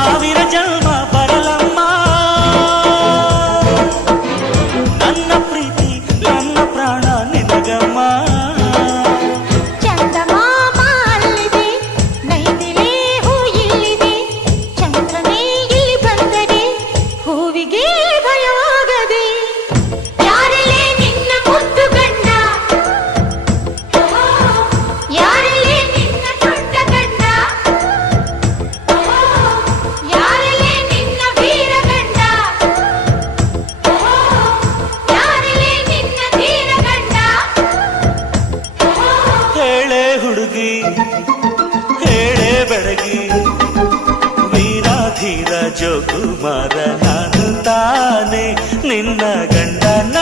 ಸಾವಿರ ಜನ್ಮ ಬರಲಮ್ಮ ನನ್ನ ಪ್ರೀತಿ ನನ್ನ ಪ್ರಾಣ ನಿನಗಮ್ಮ ಹುಡುಗಿ ಹೇಳೆ ಬೆಳಗಿ ವೀರಾಧೀರ ಜೋಕುಮಾರ ನಾನು ತಾನೆ ನಿನ್ನ ಗಂಡ.